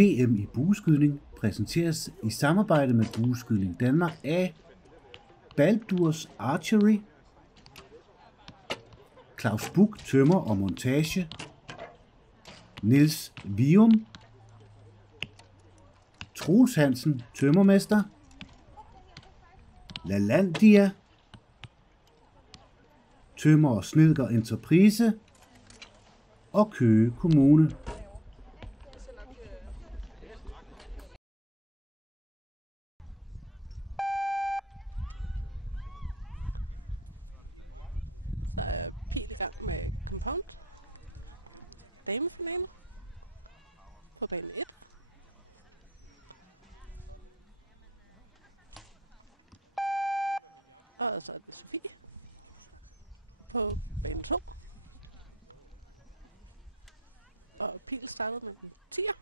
DM i bueskydning præsenteres i samarbejde med Bueskydning Danmark af Baldurs Archery, Claus Buch Tømmer og Montage, Niels Vium, Troels Hansen Tømmermester, Lalandia, Tømmer og Snedker Enterprise og Køge Kommune. Så er Pil i gang med compound. Damefinale på bane 1. Og så er det Sofie på bane 2. Og Pil starter med den 10'er.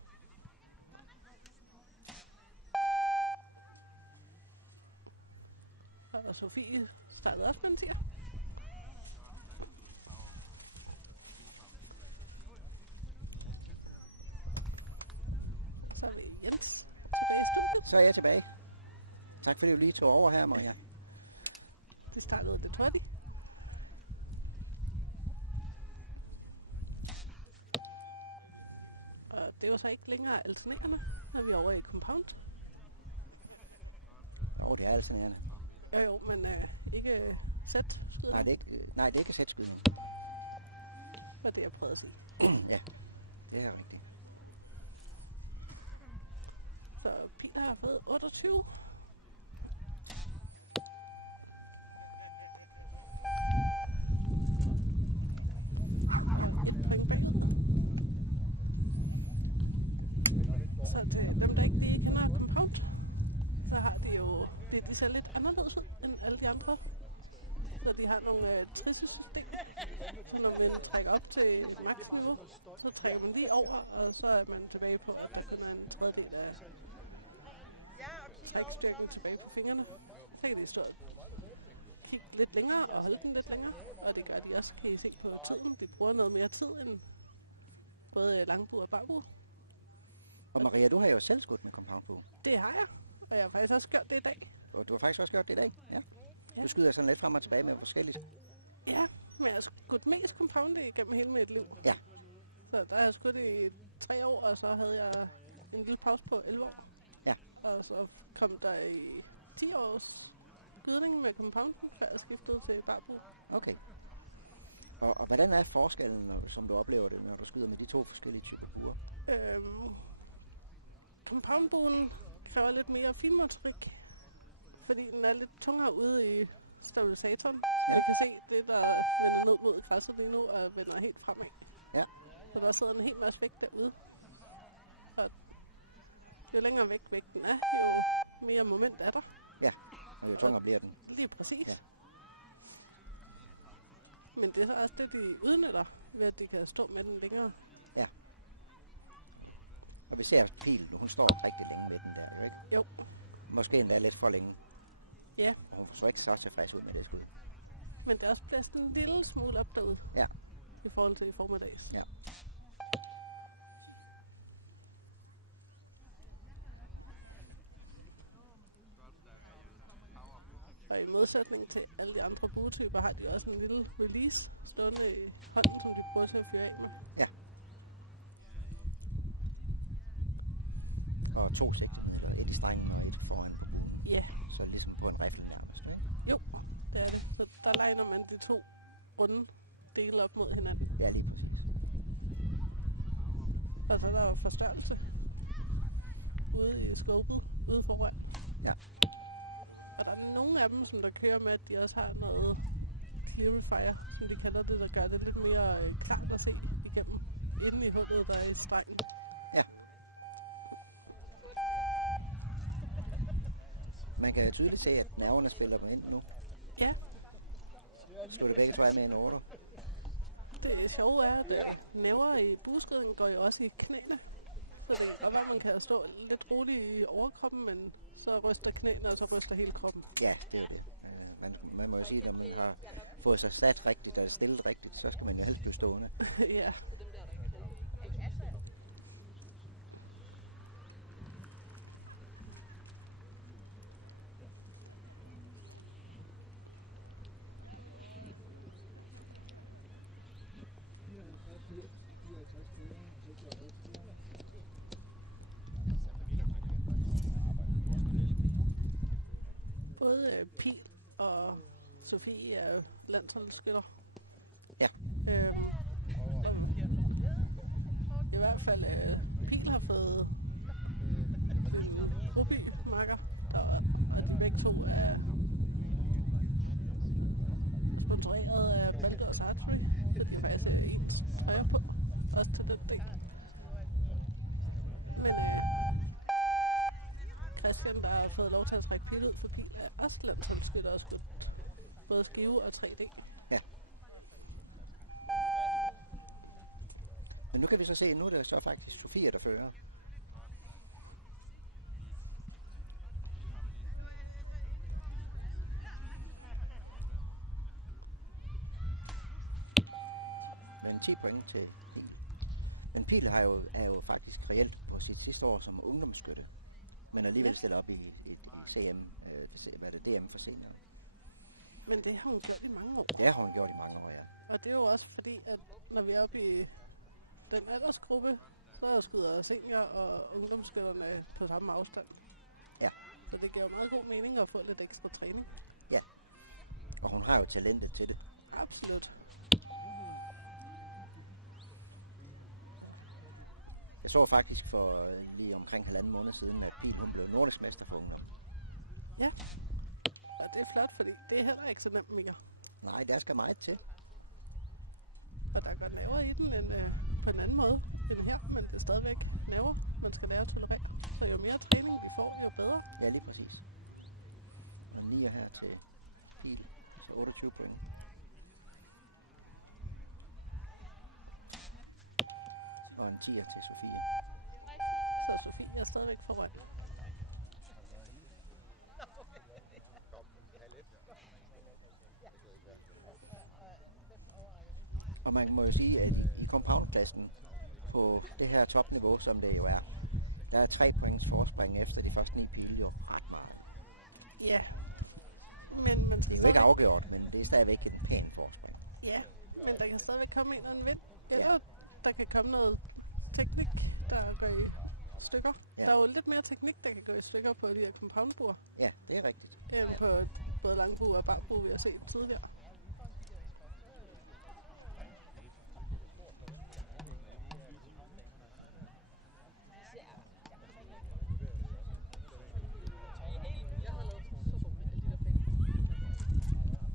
Og Sofie startede også med den 10'er. Så er det Jens tilbage i studiet. Så er jeg tilbage. Tak fordi du lige tog over her, Maria. De startede det 20. Og det var så ikke længere alternerende, når vi er over i compound. Det er alternerende. Jo, men ikke sæt skyder. Nej, det er ikke sætskydning. For det jeg prøvede at sige. Ja, det er rigtigt. Så Pil har fået 28. Et point bagud. Så til dem, der ikke lige kender compound, så har de jo, de ser lidt anderledes ud end alle de andre. Så de har nogle trissesystem, så når man trækker op til maksniveau, så trækker man lige over, og så er man tilbage på, at der finder en tredjedel af trækstyrken tilbage på fingrene. Så kan de stå og kigge lidt længere og holde den lidt længere, og det gør de også, kan I se på tiden. De bruger noget mere tid end både langbu og bagbu. Og Maria, du har jo selv skudt med compound på. Det har jeg, og jeg har faktisk også gjort det i dag. Og du har faktisk også gjort det i dag? Ja. Du skyder sådan lidt frem og tilbage med forskelligt. Ja, men jeg har skudt mest compound igennem hele mit liv. Ja. Så der har jeg skudt i 3 år, og så havde jeg en lille pause på 11 år. Ja. Og så kom der i 10 års skydning med compounden, før jeg skiftede til barbu. Okay. Og hvordan er forskellen, som du oplever det, når du skyder med de to forskellige typer buer? Compoundbuen kræver lidt mere finmotorik, fordi den er lidt tungere ude i stabilisatoren. Ja. Jeg kan se, det der vender ned mod græsset lige nu, og vender helt fremad. Ja. Så der sidder en hel masse vægt derude. Og jo længere væk vægten er, jo mere moment er der. Ja, og jo tungere bliver den. Lige præcis. Ja. Men det er så også det, de udnytter, ved at de kan stå med den længere. Ja. Og vi ser Pil, hun står rigtig længe med den der, ikke? Jo. Måske endda lidt for længe. Ja. Og hun så ikke så tilfreds ud med det skud. Men det er også blæst en lille smule op derude. Ja. I forhold til i formiddags. Ja. Og i modsætning til alle de andre buetyper, har de også en lille release stående i hånden, som de bruger til at fyre af med. Ja. Og 2 sigtemidler, et i strengen og et foran på buen. Ja. Så ligesom på en riffel nærmest, ikke? Jo, det er det. Så der legner man de 2 runde dele op mod hinanden. Ja, lige præcis. Og så er der jo forstørrelse ude i skåbet, ude foran. Ja. Og der er nogle af dem, som der kører med, at de også har noget clarifier, som de kalder det, der gør det lidt mere klart at se igennem inde i hullet, der er i strengen. Ja. Man kan tydeligt se, at nerverne spiller dem ind nu. Ja. Skulle det begge to af med en 8? Det sjove er, at næver i bueskydningen går jo også i knæene. Så det kan godt være, at man kan stå lidt roligt i overkroppen, men så ryster knæene, og så ryster hele kroppen. Ja, det er det. Man må jo sige, at når man har fået sig sat rigtigt og stillet rigtigt, så skal man jo helst blive stående. Ja. Sofie er jo landsholdsskytter. Ja. I hvert fald Pil har fået en Broby-makker, og de begge to er sponsoreret af Baldur's Archery, så de faktisk er ens tøjer på, også til den del. Men Christian, der har fået lov til at trække pil ud for Pil, er også landsholdsskytter og skudt både skive og 3D. Ja. Men nu kan vi så se, nu er det så faktisk Sofie, der fører. Men 10 point til Pil. Men Pil er jo faktisk reelt på sit sidste år som ungdomsskytte, men alligevel stiller op i CM, hvad er det, DM for senere. Men det har hun gjort i mange år. Det har hun gjort i mange år, ja. Og det er jo også fordi, at når vi er oppe i den aldersgruppe, så skyder senior og ungdomsskytterne på samme afstand. Ja. Så det giver meget god mening at få lidt ekstra træning. Ja. Og hun har jo talentet til det. Absolut. Jeg så faktisk for lige omkring 1,5 måned siden, at Pil hun blev nordisk mester for ungdom. Ja. Og det er flot, fordi det er heller ikke så nemt mere. Nej, der skal meget til. Og der går lavere i den end på en anden måde end her, men det er stadigvæk lavere, man skal lære at tolerere. Så jo mere træning vi får, jo bedre. Ja, lige præcis. Og 9 her til Pil, så 28 point. Og en 10'er til Sofie. Så Sofie er stadigvæk foran. Og man må jo sige, at i compound-klassen på det her topniveau, som det jo er, der er 3 points forspring efter de første 9 pile jo ret meget. Ja. Men man skal det er jo ikke afgjort, men det er stadigvæk en pæn forspring. Ja, men der kan stadigvæk komme en eller anden vind. Eller Ja. der kan komme noget teknik, der går i stykker. Ja. Der er jo lidt mere teknik, der kan gå i stykker på de her compoundbuer, Ja, det er rigtigt. end på både langbu og bakbu, vi har set tidligere.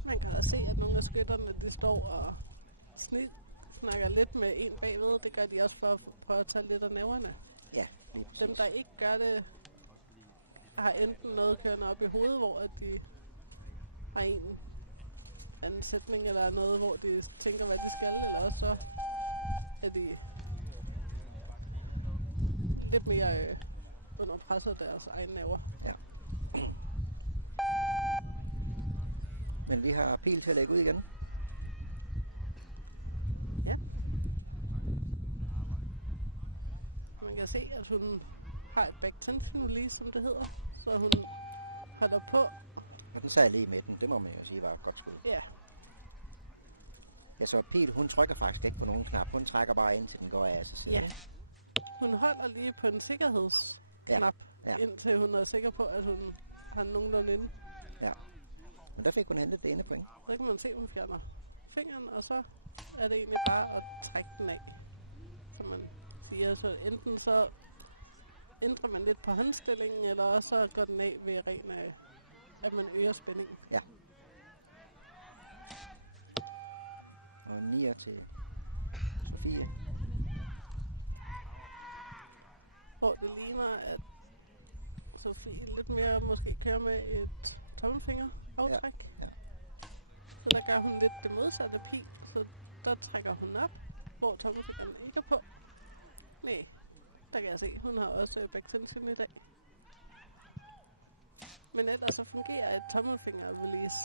Man kan også se, at nogle af skytterne, de står og snakker lidt med en bagved. Det gør de også for at prøve at tage lidt af næverne. Ja, Dem, der ikke gør det, har enten noget kørende op i hovedet, hvor at de har en anden sætning, eller noget, hvor de tænker, hvad de skal, eller også så er de lidt mere under pres af deres egne næver. Ja. Men vi har Pil til at lægge ud igen. Ja. Man kan se, at hun har et back 10 release, som det hedder. Så hun holder på. Og den sad lige i midten. Det må man jo sige var et godt skud. Ja. Ja, så Pil, hun trykker faktisk ikke på nogen knap. Hun trækker bare ind, til den går af sig selv. Ja. Hun holder lige på en sikkerhedsknap, Ja. indtil hun er sikker på, at hun har nogenlunde inde. Ja. Men der fik hun hentet det ene point. Så kan man se, at hun fjerner fingeren, og så er det egentlig bare at trække den af. Som man siger, så enten så ændrer man lidt på håndstillingen, eller også så går den af ved ren af, at man øger spændingen. Ja. Og 9'er til Sofie. Hvor det ligner, at Sofie lidt mere måske kører med et tommelfingeraftræk. Ja. Så der gør hun lidt det modsatte Pil. Så der trækker hun op, hvor tommelfingeren ikke er på. Nej, der kan jeg se, hun har også backtension i dag. Men ellers så fungerer et tommelfinger-release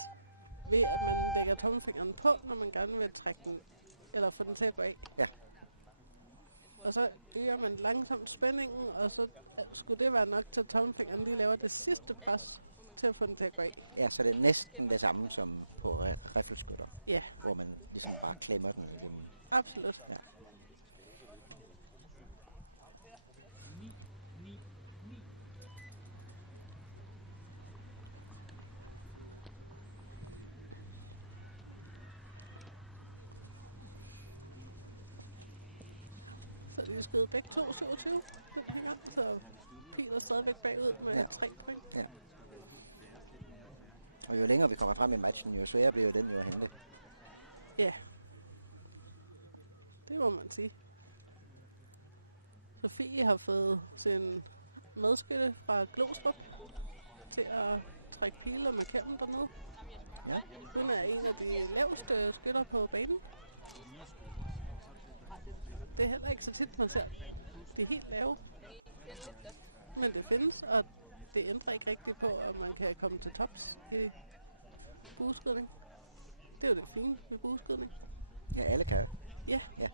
ved, at man lægger tommelfingeren på, når man gerne vil trække den, eller få den til at gå af. Ja. Og så øger man langsomt spændingen, og så skulle det være nok til, at tommelfingeren lige laver det sidste pres til at få den til at gå af. Ja, så det er næsten det samme som på riffelskytter. Ja. Hvor man ligesom bare klemmer den. Absolut. Ja. de skød begge to 27. Så Pil er stadigvæk bagud med 3 point. Ja. Og jo længere vi kommer frem i matchen, jo sværere bliver den at hente. Ja. Det må man sige. Sofie har fået sin medspiller fra Glostrup til at trække piler med kæmpen dernede. Ja. Hun er en af de laveste spillere på banen. Det er heller ikke så tit, man ser. Det er helt lave. Men det findes, og det ændrer ikke rigtigt på, at man kan komme til tops i bueskydning. Det er jo det fine ved bueskydning. Ja, alle kan. Ja. Ja.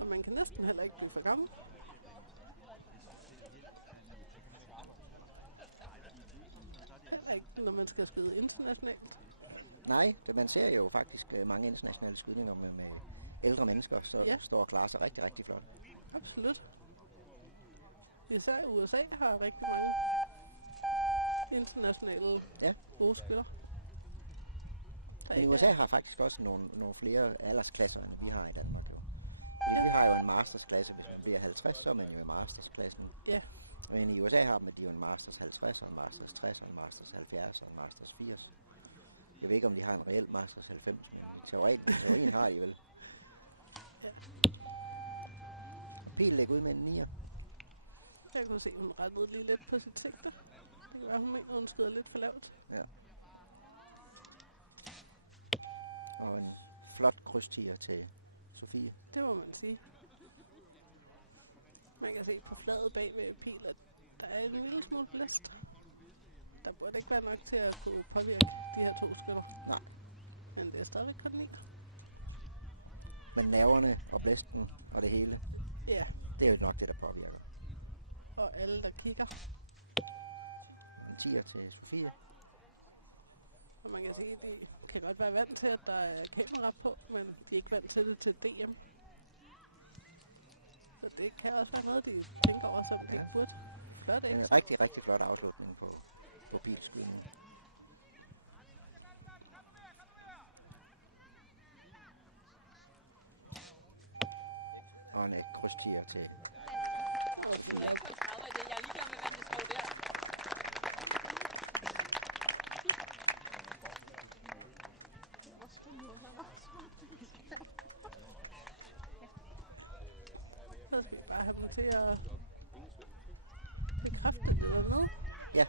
Og man kan næsten heller ikke blive for gammel. Heller ikke, når man skal skyde internationalt. Nej, man ser jo faktisk mange internationale skydninger med ældre mennesker, så står og klarer sig rigtig, rigtig flot. Absolut. Især USA har rigtig mange internationale gode spillere. Men USA har faktisk også nogle flere aldersklasser, end vi har i Danmark. Jo. Vi har jo en mastersklasse, hvis man bliver 50, så er man jo i mastersklassen. Ja. Men i USA har man de jo en masters 50, og en masters 60, og en masters 70, og en masters 80. Jeg ved ikke, om de har en reel masters 90, men teorien har de vel. Pil lægger ud med en 9'er. Jeg kunne se, at hun rettede lige lidt på sit sigte. Det gør, hun mener, hun skyder lidt for lavt. Ja. Og en flot krydstiger til Sofie. Det må man sige. Man kan se på fladet bag ved Pil, at der er en lille smule blæst. Der burde ikke være nok til at kunne påvirke de her 2 skytter. Nej. Men det er stadigvæk kun 9. Men nerverne og blæsten og det hele, ja, det er jo nok det, der påvirker. Og alle, der kigger. En 10'er til Sofie. Og man kan sige, at de kan godt være vant til, at der er kamera på, men de er ikke vant til det til DM. Så det kan også være noget, de tænker over, som de burde gøre det. En rigtig, rigtig flot afslutning på pilskydningen. Og en krydstiger til. Jeg er ikke på 30 i det. Jeg er ligeglad med, hvem det står der. Så skal vi bare have dem til at bekræfte, at det var med. Ja.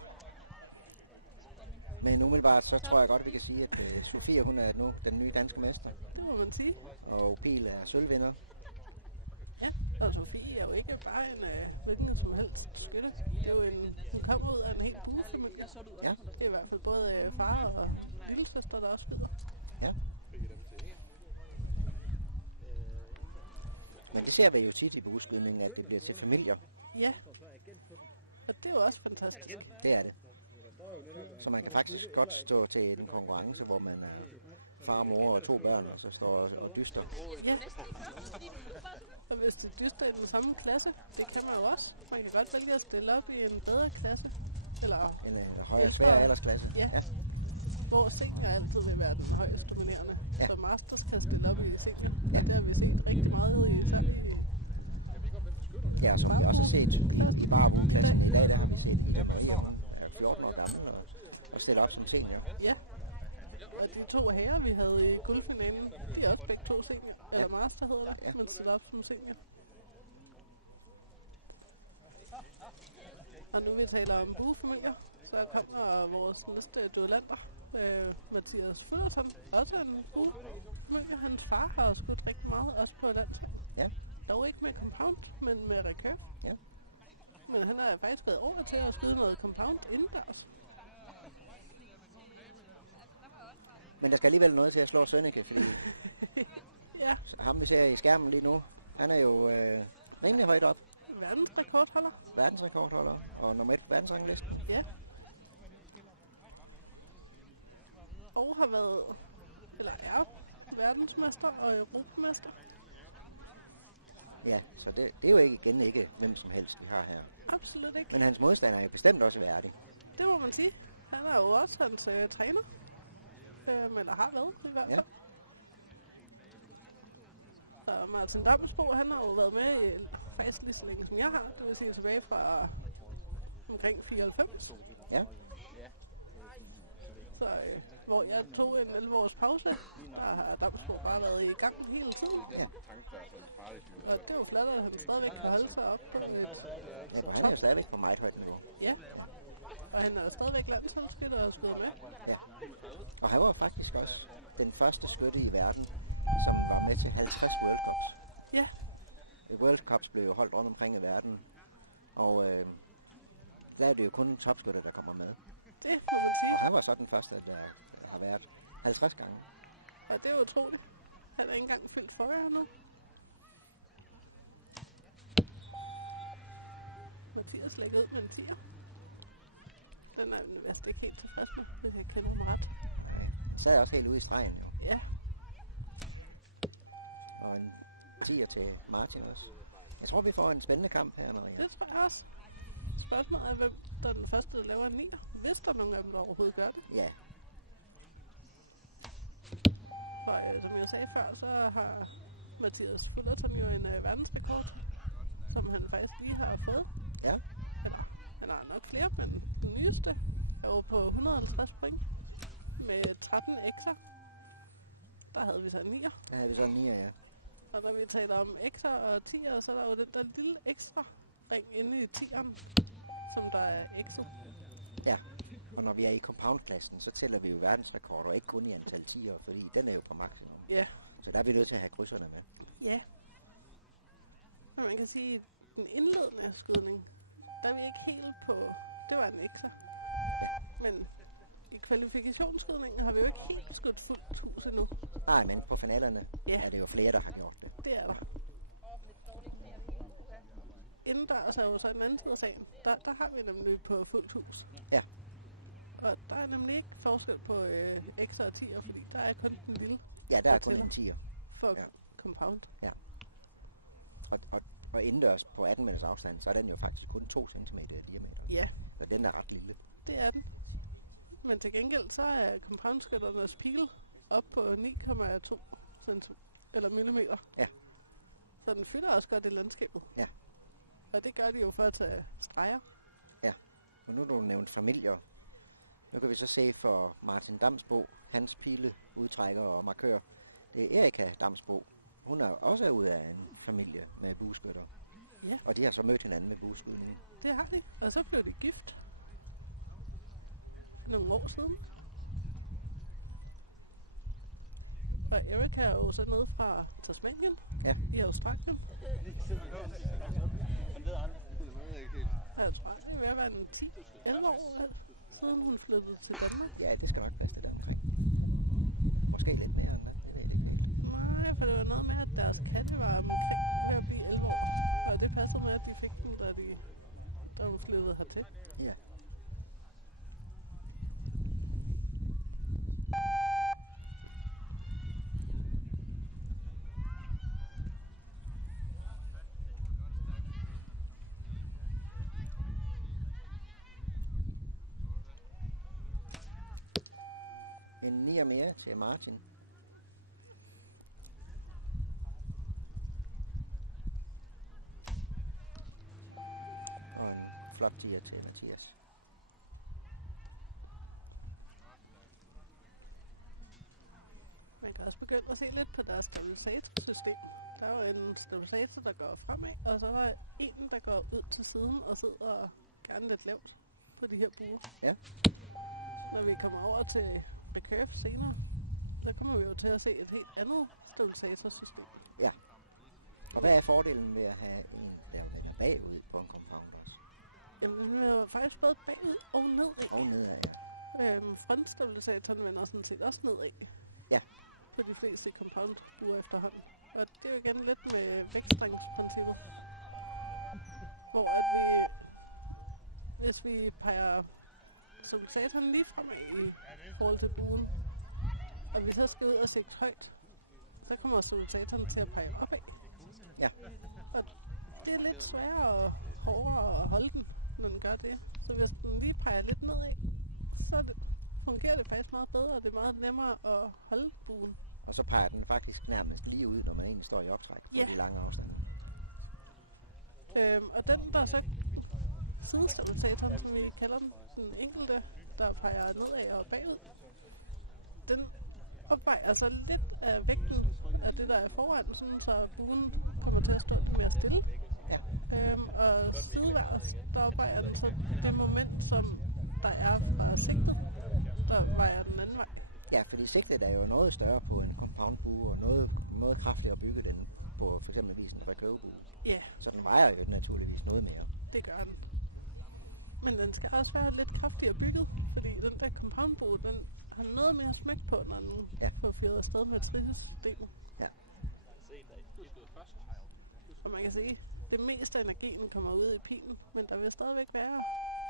Men umiddelbart, så tror jeg godt, vi kan sige, at Sofie, hun er nu den nye danske mester. Det må man sige. Og Pil er sølvvinder. Ja, og Sofie er jo ikke bare en hvilken som helst skytte. Det er jo hun kommer ud af en helt buefamilie. Ja. Det er i hvert fald både far og lillesøster, der også skyder. Ja. Men det ser vi jo tit i bueskydningen, at det bliver til familier. Ja, og det er jo også fantastisk. Det er det. Så man kan faktisk godt stå til en konkurrence, hvor man er far, mor og 2 børn, og så står og dyster. Ja. Og hvis de dyster i den samme klasse, det kan man jo også. Man kan godt vælge at stille op i en bedre klasse. Eller en højere, svær aldersklasse. Ja. Hvor senior altid vil være den højest dominerende. Ja. Så masters kan stille op i senior. Ja. Det har vi set rigtig meget i Italien. Ja, som vi også har set i barbueklassen i dag, der har vi set Maria, 14 år gammel, og stille op som senior. Ja. Og de 2 herrer, vi havde i guldfinalen, de er også begge 2 senior. Eller master hedder det, men stiller op som senior. Og nu vi taler om buefamilier, så kommer vores næste duellander, Mathias Føllersson, også en buefamilie. Hans far har skudt rigtig meget, også på landshold. Ja. Dog ikke med compound, men med recurve. Ja. Men han har faktisk været over til at skyde noget compound indendørs. Men der skal alligevel noget til at slå Sønneke, fordi ja. Ham vi ser i skærmen lige nu, han er jo rimelig højt op. Verdensrekordholder, og nummer 1 på verdensranglisten. Ja. Og har været, eller er verdensmester og europamester. Ja, så det er jo ikke hvem som helst, vi har her. Absolut ikke. Men hans modstander er jo bestemt også værdig. Det må man sige. Han er jo også hans træner. Men der har været i hvert fald. Ja. Så Så Martin Damsbo, han har jo været med i faktisk lige så længe som jeg har. Det vil sige tilbage fra omkring 94. Ja. Så hvor jeg tog en 11-års pause, der har Damsbo bare været i gang hele tiden. Ja. Og det er jo flot, at han stadigvæk kan holde sig op på Han er jo stadigvæk på meget højt niveau. Ja, og han er stadigvæk landsholdsskytter og skyder med. Ja. Og han var faktisk også den første skytte i verden, som var med til 50 World Cups. Ja. World Cups blev jo holdt rundt omkring i verden, og der er det jo kun topskytter, der kommer med. Det må man sige. Og han var så den første, der har været 50 gange. Ja, det er utroligt. Han er ikke engang fyldt 40 nu. Mathias lægger ud med en 10'er. Den er den vist ikke helt tilfreds med, hvis jeg kender ham ret. Så er jeg også helt ude i stregen. Jo. Ja. Og en 10'er til Martin også. Jeg tror, vi får en spændende kamp her, Maria. Det tror jeg også. Spørgsmålet er, hvem der er den første, der laver en 9'er. Hvis der er nogen af dem, der overhovedet gør det. Ja. For som jeg sagde før, så har Mathias Fullerton jo en verdensrekord, som han faktisk lige har fået. Ja. Eller, han har nok flere, men den nyeste er jo på 150 point med 13 X'er. Der havde vi så en 9'er. Der havde vi så en 9'er, ja. Og når vi taler om X'er og 10'er, så er der jo den der lille ekstra ring inde i 10'eren, som der er X'er. Ja. Og når vi er i compound-klassen, så tæller vi jo verdensrekorder, og ikke kun i antal 10'er, fordi den er jo på maksimum. Ja. Så der er vi nødt til at have krydserne med. Ja. Men man kan sige, at den indledende skydning, der er vi ikke helt på, det var en X'er. Ja. Men i kvalifikationsskydningen har vi jo ikke helt skudt fuldt hus endnu. Nej, men på finalerne Ja. er det jo flere, der har gjort det. Det er der. Inden der er jo så en anden side af sagen. Der har vi nemlig på fuldt hus. Ja. Og der er nemlig ikke forskel på X'er og 10'er, fordi der er kun den lille. Ja, der er kun en 10'er. For Ja. compound. Ja. Og indendørs på 18 meters afstand, så er den jo faktisk kun 2 cm i diameter. Ja, Så den er ret lille. det er den. Men til gengæld så er compoundskytternes pil op på 9,2 eller millimeter. Ja. Så den fylder også godt i landskabet. Ja. Og det gør de jo for at tage streger. Ja. Og nu er du nævnt familier. Nu kan vi så se for Martin Damsbo, hans pile, udtrækker og markør. Det er Erika Damsbo. Hun er også ud af en familie med bueskytter. Ja. Og de har så mødt hinanden med bueskydning. Det har de. Og så blev de gift. Nogle år siden. Og Erika er jo så nede fra Tasmanien. Ja. I Australien. Jeg tror, det er ved at være en 10-11 år siden hun flyttede til Danmark. Ja, det skal nok passe det der omkring. Måske lidt mere end det. Det ved jeg ikke helt. Nej, for det var noget med, at deres katte var omkring ved at blive 11 år. Og det passede med, at de fik den, da hun flyttede hertil. Ja. En 9'er mere til Martin. Og en flot 10'er til Mathias. Man kan også begynde at se lidt på deres stabilisatorsystem. Der er jo en stabilisator, der går fremad, og så er der en, der går ud til siden og sidder gerne lidt lavt på de her buer. Ja. Når vi kommer over til recurve senere, så kommer vi jo til at se et helt andet stabilisatorsystem. Ja. Og hvad er fordelen ved at have en, der ligger bagud på en compound også? Jamen, vi har jo faktisk både bagud og nedad. Og nedad, ja. Frontstabilisatoren vender sådan set også nedad. Ja. På de fleste compound-buer efterhånden. Og det er jo igen lidt med vækstrængsprincippet. Hvor at vi, hvis vi peger stabilisatoren lige fremad i forhold til buen, og vi så skal ud og sigte højt, så kommer stabilisatoren til at pege opad. Ja. Og det er lidt sværere og hårdere at holde den, når den gør det. Så hvis den lige peger lidt nedad, så fungerer det faktisk meget bedre, og det er meget nemmere at holde buen. Og så peger den faktisk nærmest lige ud, når man egentlig står i optræk på Ja. de lange afstande. Og den, der så sidestabilisatoren, som vi kalder den, den enkelte, der peger nedad og bagud, den opvejer så lidt af vægten af det, der er foran, sådan så buen kommer til at stå lidt mere stille. Ja. Og sideværs, der opvejer den så det moment, som der er fra sigtet, der vejer den anden vej. Ja, fordi sigtet er jo noget større på en compound bue, og noget kraftigere bygget end på for eksempel en recurve-bue. Ja, Så den vejer jo naturligvis noget mere. det gør den. Men den skal også være lidt kraftigere bygget, fordi den der compound-bue, den har noget mere smæk på, når den får fyret afsted med trissystemet. Ja. Og man kan sige, det meste af energien kommer ud i pilen, men der vil stadigvæk være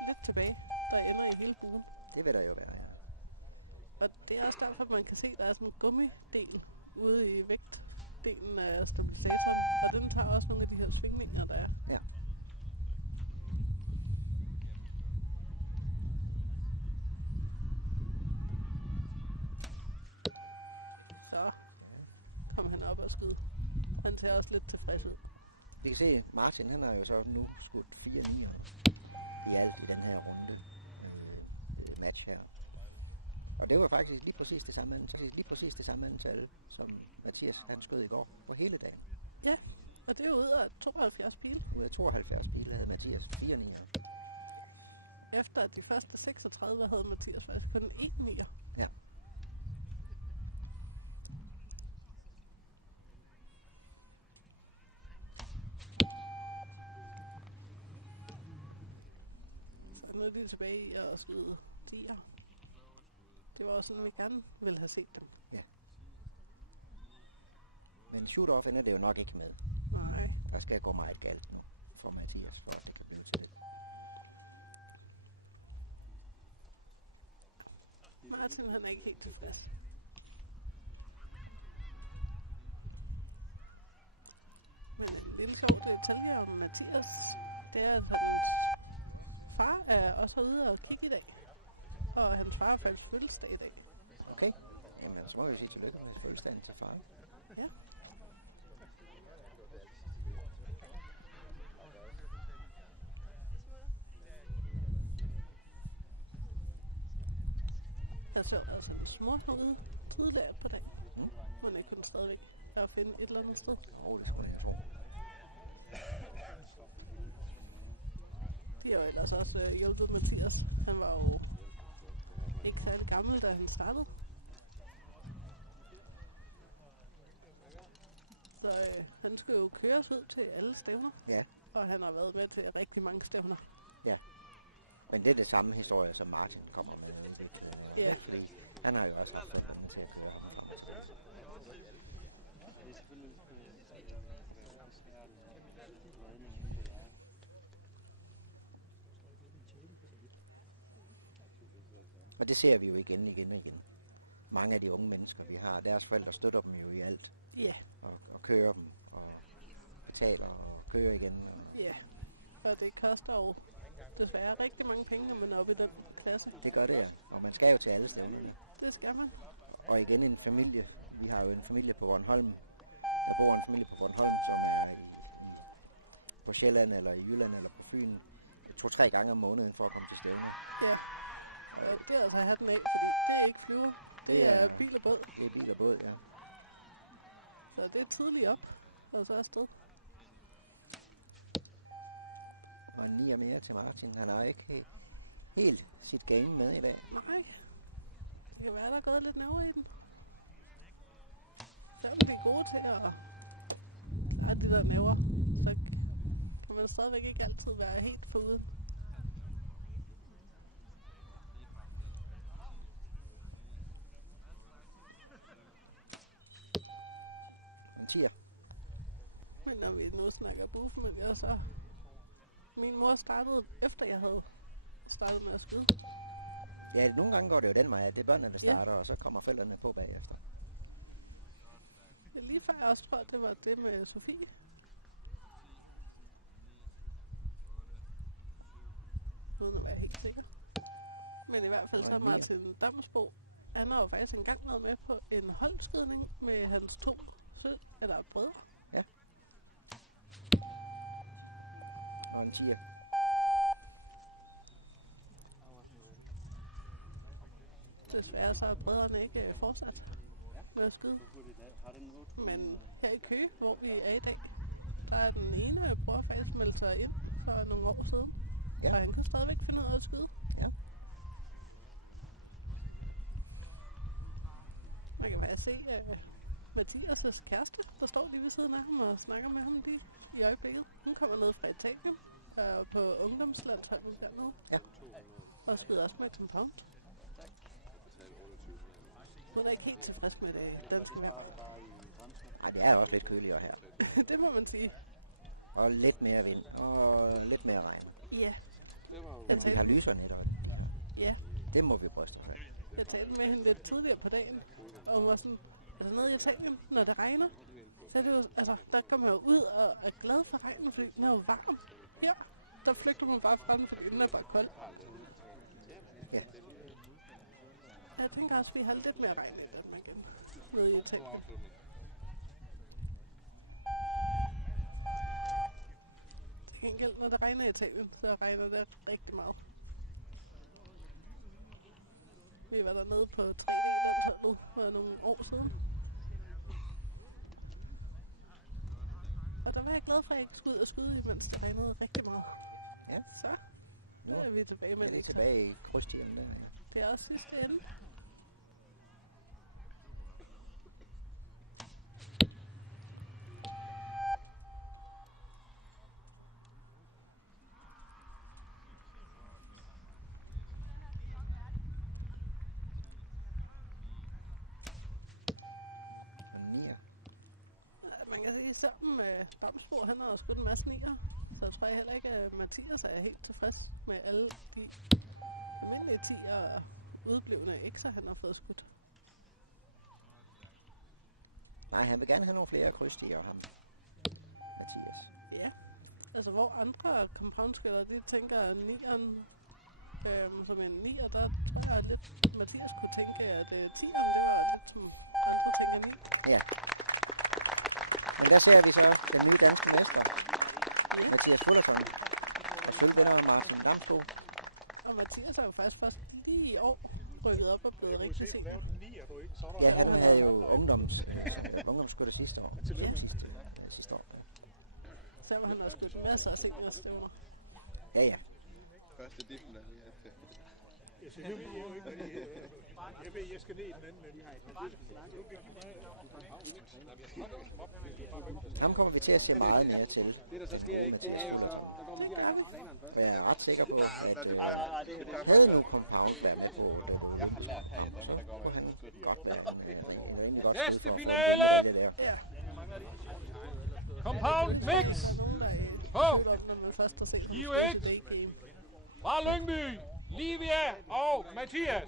lidt tilbage, der ender i hele buen. Det vil der jo være, ja. Og det er også derfor, man kan se, at der er sådan en gummidel ude i vægtdelen af stabilisatoren, og den tager også nogle af de her svingninger, der er. Ja. Så kom han op og skyde. Han ser også lidt tilfreds ud. Vi kan se, Martin han har jo så nu skudt 4 nier i alt i den her runde match her. Og det var faktisk lige præcis det samme antal, som Mathias han skød i går på hele dagen. Ja, og det er jo ud af 72 pile. Ud af 72 pile havde Mathias 4 nier. Efter at de første 36 havde Mathias faktisk kun 1 nier. Ja. Så nu er de tilbage i at skyde 10'er. Det var også sådan, vi gerne ville have set dem. Ja. Men shoot-off ender det jo nok ikke med. Nej. Der skal gå meget galt nu for Mathias, for at det kan blive til det. Martin han er ikke helt tilfreds. Men en lille sjov detalje om Mathias, det er, at hans far er også ude og kigge i dag. Og hans far har faktisk fødselsdag i dag. Okay. Jamen, så må vi sige tillykke med fødselsdagen til far. Ja. Jeg så altså en smurt herude tidligere på dagen. Men jeg kunne stadigvæk at finde et eller andet sted. Det skulle jeg tro. De har jo ellers også hjulpet Mathias. Han var jo ikke særlig gammel, da vi startede. Så han skulle jo køres ud til alle stævner. Ja. Og han har været med til rigtig mange stævner. Ja. Men det er det samme historie, som Martin kommer med. Ja. Fordi han har jo også haft den til at føre ham frem. Og det ser vi jo igen og igen. Mange af de unge mennesker, vi har, deres forældre støtter dem jo i alt. Ja. Og kører dem, og betaler, og kører igen. Ja. Og det koster jo desværre rigtig mange penge, når man er oppe i den klasse. Det gør det, ja. Og man skal jo til alle steder. Det skal man. Og igen en familie. Vi har jo en familie på Bornholm. Der bor en familie på Bornholm, som er på Sjælland, eller i Jylland, eller på Fyn. 2-3 gange om måneden for at komme til stævne. Ja. Og det er altså hatten af, fordi det er ikke flyver. Det er bil og båd. Det er bil og båd, ja. Så det er tidligt op, og så afsted. Og en 9 mere til Martin. Han har ikke helt sit game med i dag. Nej. Det kan være, der er gået lidt nerver i den. Selvom vi er gode til at klare de der nerver, så kan man stadigvæk ikke altid være helt foruden. En 10'er. Men når vi nu snakker buffen, ja, så min mor startede efter jeg havde startet med at skyde. Ja, nogle gange går det jo den vej, at det er børnene, der starter, og så kommer forældrene på bagefter. Lige før jeg også tror, at det var det med Sofie. Uden at være helt sikker. Men i hvert fald så Martin Damsbo han har jo faktisk engang været med på en holdskydning med hans 2 brødre. Ja. Og en 10'er. Desværre så er brødrene ikke fortsat med at skyde. Men her i Køge, hvor vi er i dag, der er den ene bror faktisk meldt sig ind for nogle år siden. Ja. Og han kan stadigvæk finde ud af at skyde. Ja. Man kan faktisk se Mathias' kæreste, der står lige ved siden af ham og snakker med ham lige i øjeblikket. Hun kommer ned fra Italien og er på ungdomslandsholdet dernede. Ja. Og skyder også med compound. Hun er ikke helt tilfreds med det danske vejr. Ej, det er også lidt køligere her. Det må man sige. Og lidt mere vind. Og lidt mere regn. Ja. Men vi har lyserne, Ja. det må vi bryste af. Jeg talte med hende lidt tidligere på dagen, og hun var sådan, altså nede i Italien, når det regner, så er det jo, altså, der kommer man jo ud og er glad for regnen, fordi den er jo varm. Her, der flygter man bare frem, fordi den er bare kold. Ja. Jeg tænker også, at vi har lidt mere regn i Danmark igen, nede i Italien. Til gengæld, når det regner i Italien, så regner det rigtig meget. Vi var dernede på 3D-landsholdet for nogle år siden. Og der var jeg glad for, at jeg ikke skulle ud og skyde, mens det regnede rigtig meget. Ja. Så, nu er vi tilbage med det. Er det. tilbage i krydstiden. Det er også sidste ende. Sammen med Damsbo, han har også skudt en masse nier, så jeg tror heller ikke, at Mathias er helt tilfreds med alle de almindelige 10'er og udblivende ekser, han har fået skudt. Nej, han vil gerne have nogle flere krydstiger, ham. Mathias. Ja, altså hvor andre compoundskytter, de tænker nieren som en nier, der tror jeg lidt, Mathias kunne tænke, at 10'eren, det var lidt som andre tænker ni. Ja. Men der ser vi så den nye danske mester, Mathias Fullerson, og sølvvinder Martin Damsbo. Og Mathias er jo faktisk først lige i år rykket op og blevet rigtig sent. Ja, han havde jo ungdomsskytter sidste år. Sidste år. Så var han også skudt masser af seniorstævner. Ja. Første diffen er det, ja. Jeg skal ned i den anden ende. Ham kommer vi til at se meget mere til. Det der så sker ikke, det er jo så, der går man direkte til træneren først. Og jeg er ret sikker på, at havde nu compound der med på det. Jeg har lært her, at der går man godt. Næste finale! Compound mix! På! Skive 1! Fra Lyngby! Livia og Mathias.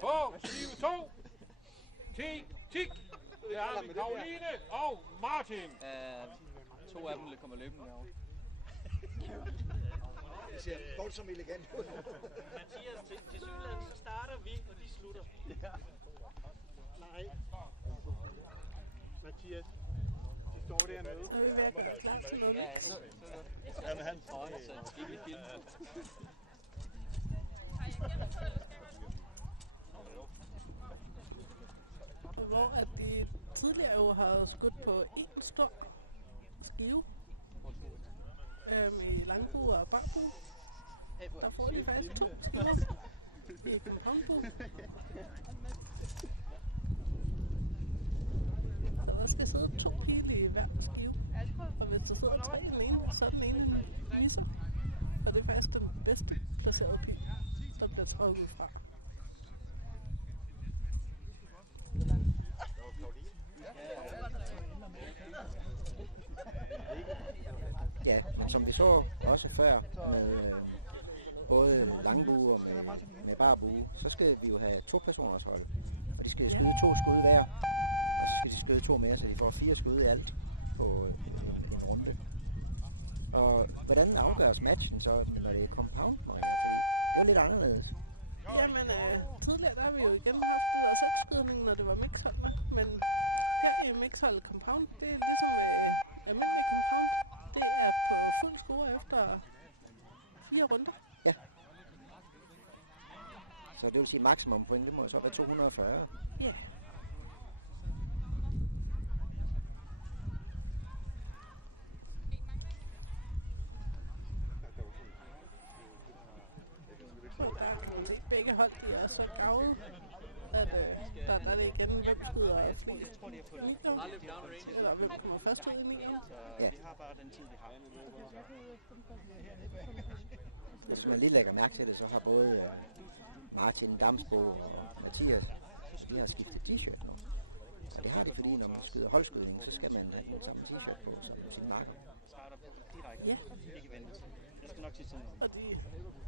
På skive 2. Tik. Det er Karoline og Martin. 2 af dem kommer løbende derovre. Det ser voldsomt elegant ud. Mathias, til Sydland, så starter vi, og de slutter. Nej. Mathias, de står dernede. Så er vi ved at gøre klar til noget. Ja, men han så ikke i filmen. Hvor at de tidligere jo har skudt på en stor skive i langbu og barbu. Der får de faktisk 2 skiver i compoundbu. Så der skal sidde 2 pile i hver skive. Og hvis der sidder 3 i den ene, så er den ene misser. Og det er faktisk den bedste placerede pil, der bliver trukket fra. Ja, men som vi så også før, med både langbue og med bare bue, så skal vi jo have 2 personers hold. Og de skal skyde 2 skud hver, og så skal de skyde 2 mere, så de får 4 skud i alt på en runde. Og hvordan afgøres matchen så, når det er compound? Fordi det er jo lidt anderledes. Jamen, tidligere der har vi jo igen haft USA-skydning, når det var mixholdene. Men her i mixholdet compound, det er ligesom almindelig compound. Det er på fuld score efter 4 runder. Ja. Så det vil sige maksimum point, det må så være 240. Ja. Begge hold de er så gavede, at der er det igen, hvem skyder flest eller hvem kommer først ud i nieren. Ja. Vi har bare den tid, vi har. Hvis man lige lægger mærke til det, så har både Martin Damsbo og Mathias, de har skiftet t-shirt nu. Og det har de, fordi når man skyder holdskydning, så skal man have den samme t-shirt på, som på sin marker. Starter på direkte. Ja. Ikke vente. Jeg skal nok sige sådan noget. Og de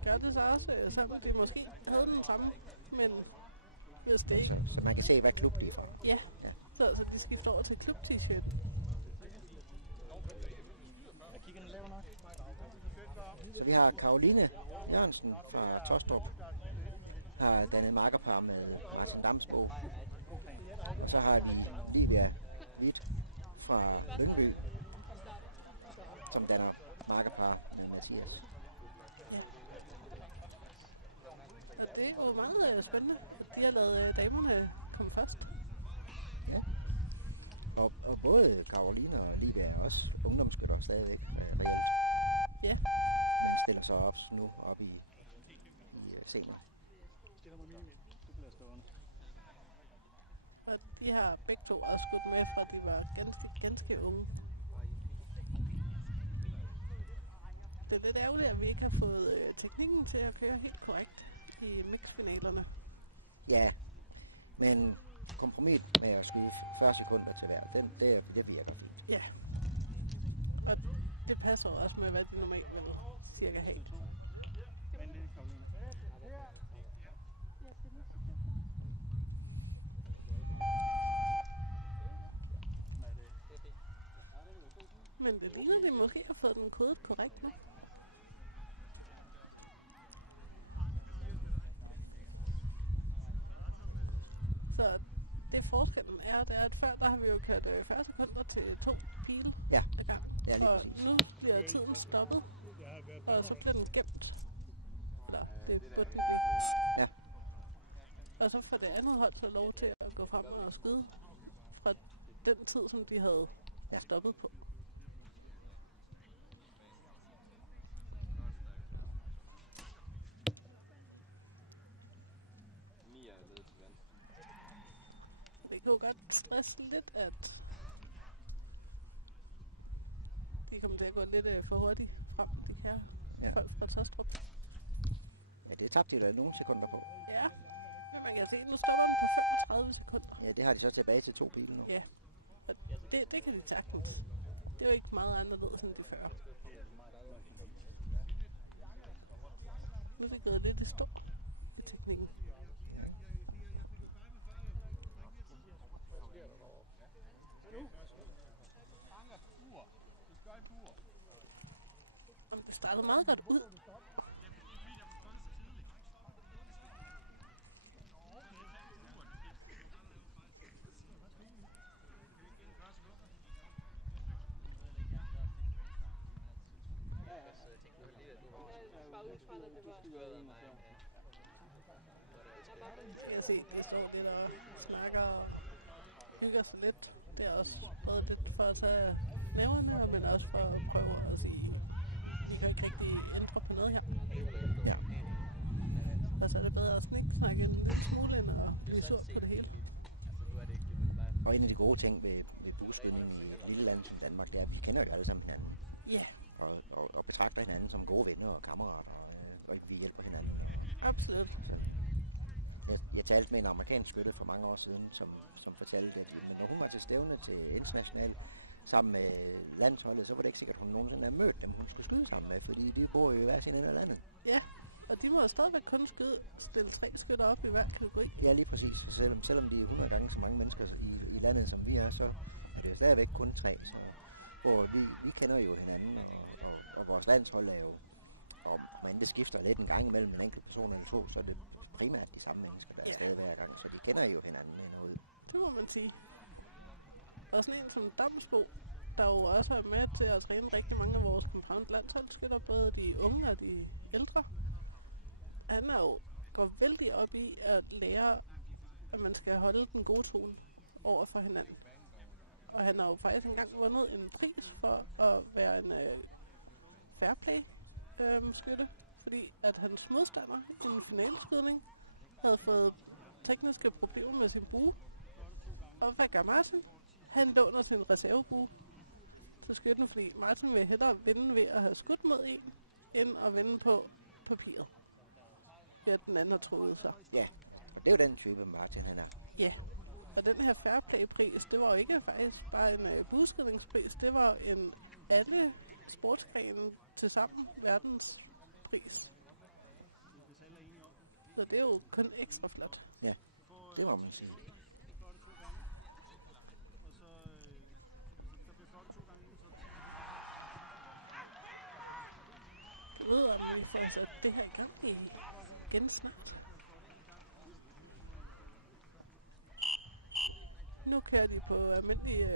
gør det så også, selvom de måske havde den samme, men hvis det ikke... Så man kan se, hvad klub de er fra. Ja, så de skifter over til klub-t-shirt. Jeg kigger den laver nok. Så vi har Karoline Jørgensen fra Tostrup, har dannet makkerpar med Martin Damsbo. Og så har vi Livia Witt fra Lyngby, som danner makkerpar med Mathias. Og det er jo meget spændende, at de har lavet damerne komme først. Ja. Og både Karoline og Livia er også ungdomsskytter stadigvæk reelt. Ja. Men stiller så op nu op i scenen. Stiller mig lige. Du bliver stående. Og de har begge to også skudt med, fra de var ganske unge. Det er lidt ærgerligt, at vi ikke har fået teknikken til at køre helt korrekt i mixfinalerne. Ja, men kompromis med at skyde 40 sekunder til hver, det virker. Ja. Og det passer også med, hvad de normalt vil cirka have. Men det er Karoline. Men det ligner, de måske har fået den kodet korrekt nu. Så det forskellen er, det er, at før der har vi jo kørt 40 sekunder til 2 pile ad gang. Ja, lige Og præcis. nu bliver tiden stoppet, og så bliver den gemt. Eller det burde vi. Ja. Og så får det andet hold så lov til at gå frem og skyde fra den tid, som de havde stoppet på. Det kan jo godt stresse lidt, at de kommer til at gå lidt for hurtigt frem, de her folk fra Tostrup. Ja, det tabte de da nogle sekunder på. Ja, men man kan se, nu stopper den på 35 sekunder. Ja, det har de så tilbage til 2 pile nu. Ja, og det kan de sagtens. Det er jo ikke meget anderledes end de før. Nu er det gået lidt i stå i teknikken. Og det startede meget godt ud. Skal jeg se, der står lidt og snakker og hygger sig lidt. Det er også både lidt for at tage næverne, men også for at prøve at sige, vi kan ikke rigtig ændre på noget her. Ja. Og så er det bedre at snakke en lidt smule, end at blive sur på det hele. Og en af de gode ting ved bueskydning i et lille land som Danmark, det er, at vi kender jo alle sammen hinanden. Ja. Og betragter hinanden som gode venner og kammerater, og vi hjælper hinanden. Absolut. Jeg talte med en amerikansk skytte for mange år siden, som fortalte, at når hun var til stævne til international sammen med landsholdet, så var det ikke sikkert, at hun nogensinde havde mødt dem, hun skulle skyde sammen med, fordi de bor jo i hver sin ende af landet. Ja, og de må jo stadigvæk kun stille 3 skytter op i hver kategori. Ja, lige præcis. Selvom de er 100 gange så mange mennesker i landet, som vi er, så er det jo stadigvæk kun 3. Så, hvor vi kender jo hinanden, og vores landshold er jo, og man det skifter lidt en gang imellem en enkelt person eller to, så primært de samme mennesker, der er Ja. afsted hver gang, så de kender jo hinanden med noget. Det må man sige. Og sådan en som Damsbo, der jo også er med til at træne rigtig mange af vores compound landsholdsskytter, både de unge og de ældre. Han er jo går vældig op i at lære, at man skal holde den gode tone over for hinanden. Og han har jo faktisk engang vundet en pris for at være en fair play skytte, fordi at hans modstander i en finaleskydning havde fået tekniske problemer med sin bue. Og hvad gør Martin? Han låner sin reservebue til skytten, fordi Martin vil hellere vinde ved at have skudt mod en, end at vinde på papiret. Ved at den anden har troet sig. Ja, og det er jo den type Martin, han er. Ja, og den her Fairplay-pris, det var jo ikke faktisk bare en bueskydningspris, det var en alle sportsgrene til sammen verdens pris. Så det er jo kun ekstra flot. Ja, det må man sige. Jeg ved, om vi får sat det her i gang igen snart. Nu kører de på almindelig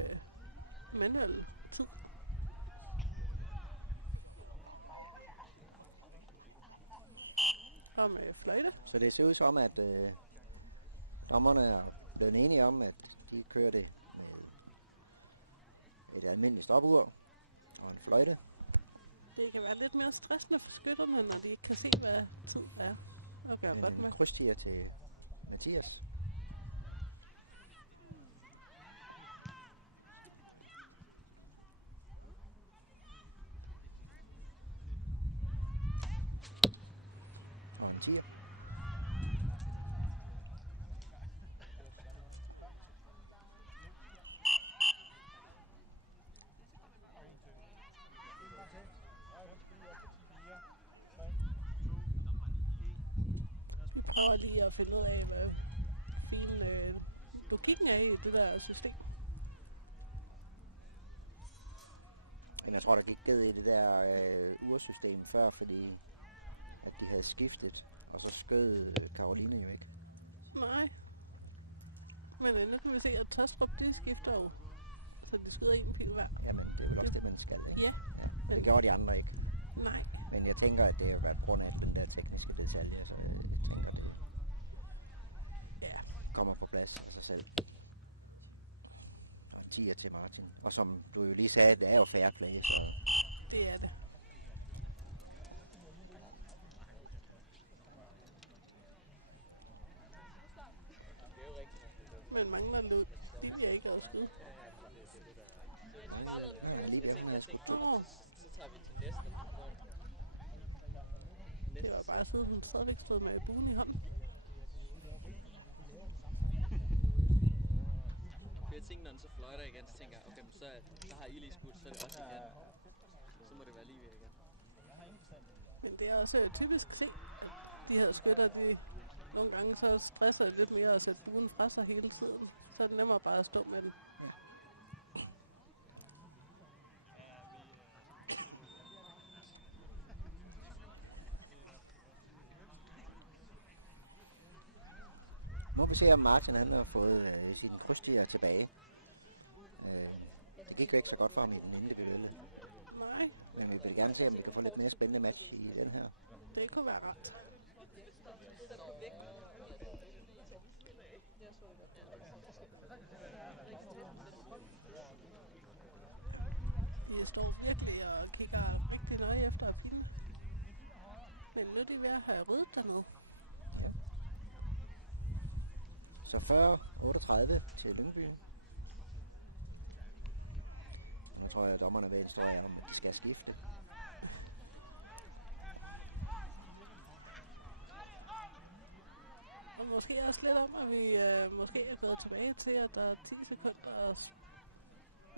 manuel tid. Og med fløjte. Så det ser ud som, at dommerne er blevet enige om, at de kører det med et almindeligt stopur og en fløjte. Det kan være lidt mere stressende for skytterne, når de ikke kan se, hvad tid er. Okay, jeg godt med. En krydstiger til Mathias. Og en tiger. Vi prøver lige at finde ud af, hvad fin logikken er i det der system. Men jeg tror, der gik ged i det der ursystem før, fordi at de havde skiftet, og så skød Karoline jo ikke. Nej. Men nu kan vi se, at Tostrup, de skifter jo. Så de skyder en pil hver. Jamen, det er vel også det, man skal, ikke? Ja. Det gjorde de andre ikke. Nej. Men jeg tænker, at det har været på grund af den der tekniske detalje, så jeg tænker, at det Ja. kommer på plads af sig selv. Og en 10'er til Martin. Og som du jo lige sagde, det er jo fair play, så Det er det. Men mangler lidt vilje ikke at skyde. Bare lavet den køre, lige så jeg ved tænkte, med at at det skulle ikke så tager vi til næste. Det var bare siden hun stadigvæk stod med buen i hånden. For jeg tænker, når den så fløjter igen, så tænker jeg, okay, men så har I lige skudt, så er det også igen. Så må det være lige ved igen. Men det er også typisk set, at de her skytter, de nogle gange så stresser det lidt mere at sætte buen fra sig hele tiden. Så er det nemmere bare at stå med den. må vi se, om Martin han har fået sine krydstiger tilbage. Det gik jo ikke så godt for ham i den endelige duel. Nej, Men vi vil gerne se, om vi kan få lidt mere spændende match i den her. det kunne være rart. De står virkelig og kigger rigtig nøje efter pilen. Men nu er de ved at have ryddet dernede. Så 40-38 til Lyngby. Nu tror jeg, at dommerne vil instruere om, at de skal skifte. Og måske også lidt om, at vi måske er gået tilbage til, at der er 10 sekunder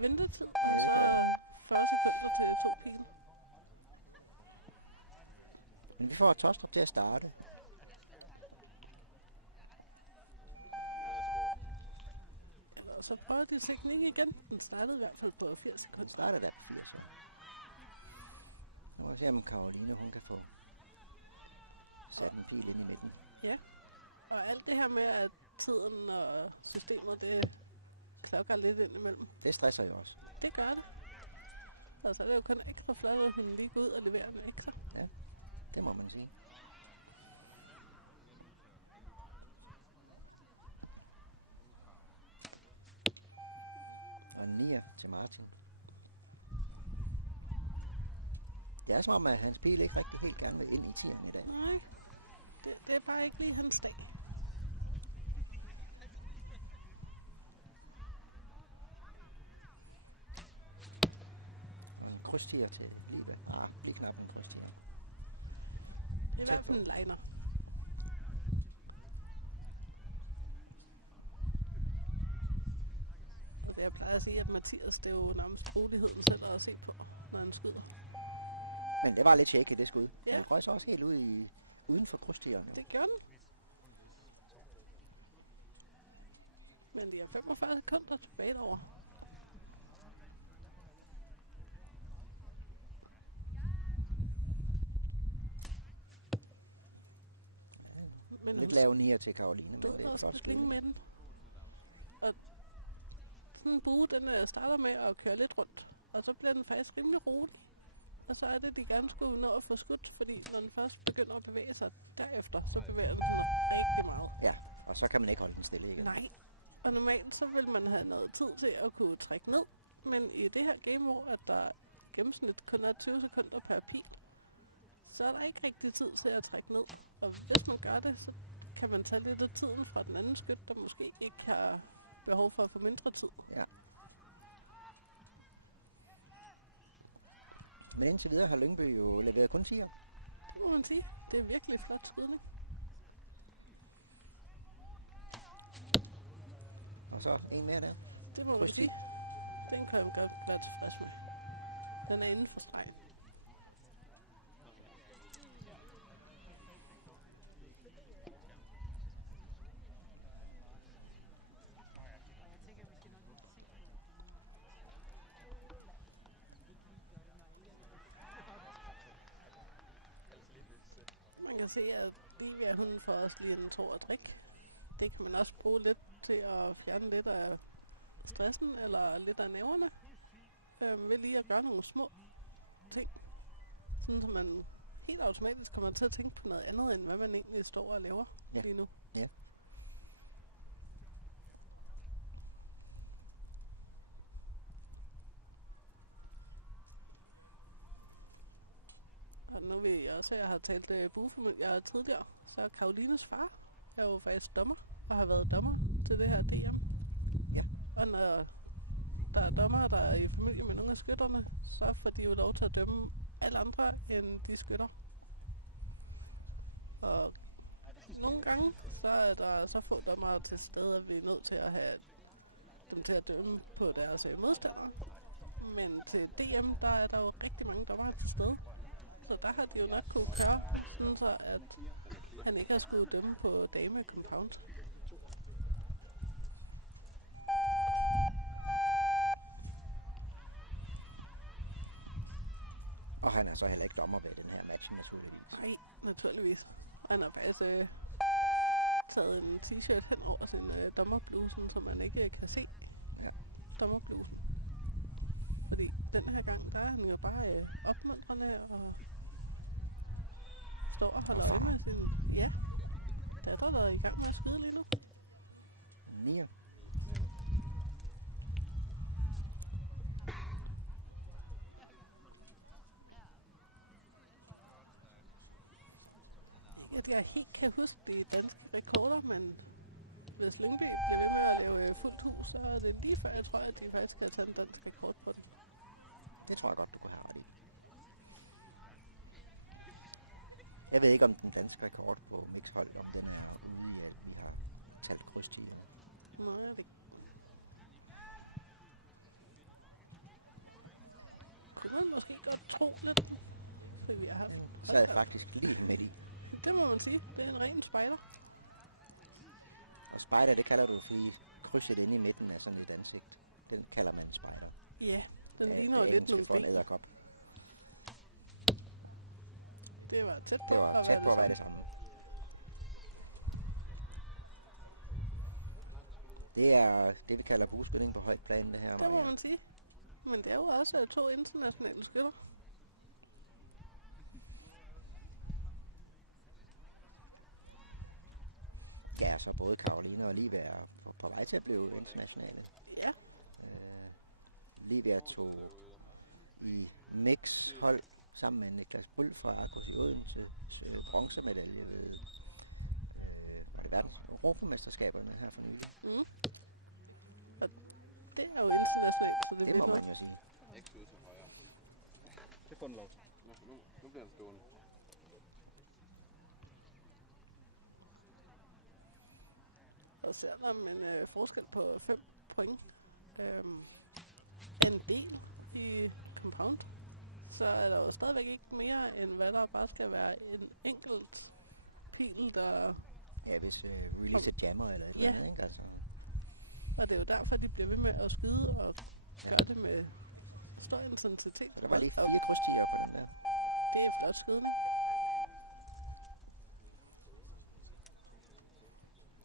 ventetid, og så 40 sekunder til 2 pile. Men vi får Tostrup til at starte. Og så prøver de teknik igen. Den startede i hvert fald på 80 sekunder. Den starter der på 80. Nu må vi se, om Karoline hun kan få sat en pil ind i midten. Ja, Og alt det her med, at tiden og systemet, det klokker lidt ind imellem. Det stresser jo også. Det gør det. Altså, det er jo kun ekstra flot, at hun lige går ud og leverer med ekstra. Ja, det må man sige. Og 9 til Martin. Det er som om, at hans pil ikke rigtig helt gerne vil ind i 10'eren i dag. Nej, det er bare ikke lige hans dag. Og en krydstiger til lige knap en krydstiger. I hvert fald en liner. Og det jeg plejer at sige, at Mathias, det er jo nærmest roligheden selv at se på, når han skyder. Men det var lidt shaky, det skud. Ja. Han røg så også helt ud uden for krydstiggerne. Det gjorde den. Men de er 45 sekunder tilbage derovre. Men Lidt lav 9 til Karoline, men du det har er også godt kunne svinge skud. med den. Og sådan en bue, den starter med at køre lidt rundt. Og så bliver den faktisk rimelig rolig. Og så er det, de gerne skulle nå at få skudt, fordi når den først begynder at bevæge sig derefter, så bevæger den sig rigtig meget. Ja, og så kan man ikke holde den stille igen. Nej. Og normalt så vil man have noget tid til at kunne trække ned. Men i det her game, hvor at der gennemsnit kun er 20 sekunder per pil, så er der ikke rigtig tid til at trække ned. Og hvis man gør det, så kan man tage lidt af tiden fra den anden skyt, der måske ikke har behov for at få mindre tid. Ja. Men indtil videre har Lyngby jo leveret kun 10'er. Det må man sige. Det er virkelig flot skydning. Og så en mere der. Det må man Præcis. sige. Den kan jeg godt være tilfreds med. Den er inden for stregen. Man kan se, at Livia, hun får også lige en tår at drikke. Det kan man også bruge lidt til at fjerne lidt af stressen eller lidt af nerverne. Ved lige at gøre nogle små ting. Sådan så man helt automatisk kommer til at tænke på noget andet, end hvad man egentlig står og laver lige nu. Ja. Og nu ved jeg også, at jeg har talt buefamilier tidligere, så Karolines far er jo faktisk dommer, og har været dommer til det her DM. Ja. Og når der er dommere, der er i familie med nogle af skytterne, så får de jo lov til at dømme alle andre end de skytter. Og nogle gange, så er der så få dommere til stede, at vi er nødt til at have dem til at dømme på deres modstandere. Men til DM, der er der jo rigtig mange dommere til stede. Så der har de jo nok kunne gøre, sådan så at han ikke har skulle dømme på dame compound. Og han er så heller ikke dommer ved den her match, naturligvis. Nej, naturligvis. Han har faktisk taget en t-shirt hen over sin dommerblusen, så man ikke kan se dommerblusen. Fordi den her gang, der er han jo bare opmuntrende og står og holder øje med sin datter, der er i gang med at skyde lige nu. 9. Jeg helt kan huske de danske rekorder, men hvis Lyngby bliver ved med at lave fuldt hus, så er det lige før, jeg tror, at de faktisk kan tage en dansk rekord på det. Det tror jeg godt, du kunne have ret i. Jeg ved ikke, om den danske rekord på mixhold, om den er ude i, at vi har talt krydstiger. Nej, jeg ved ikke. Det må man måske godt tro lidt, fordi vi har haft. Så er jeg faktisk lige midt i. Det må man sige. Det er en ren spejder. Og spejder, det kalder du, fordi krydset inde i midten er sådan et ansigt. Den kalder man spejder. Ja, den ligner jo lidt nogle for en ben. edderkop. Det var tæt på, Det var tæt på at være det det samme. Det er det, vi kalder bueskydning på højt plan, det her. Det må man sige. Men det er jo også 2 internationale skytter. Ja, så både Karoline og Livia er på vej til at blive internationale. Ja. Livia tog i mix-hold sammen med Niklas Bryl fra Argus i Odense til bronzemedalje ved Europamesterskaberne her for nylig. Mm. Og det er jo internationalt, så Det må man jo sige. Ikke ud til højre. Det får den lov til. Nu bliver den stående. Og selvom en forskel på 5 point en del i compound, så er der jo stadigvæk ikke mere, end hvad der bare skal være en enkelt pil, der... Ja, hvis release jammer eller et eller andet, ikke? Altså. Og det er jo derfor, de bliver ved med at skyde og gøre det med stor intensitet. Der var lige 4 krydstiger på den der. Det er flot skydning.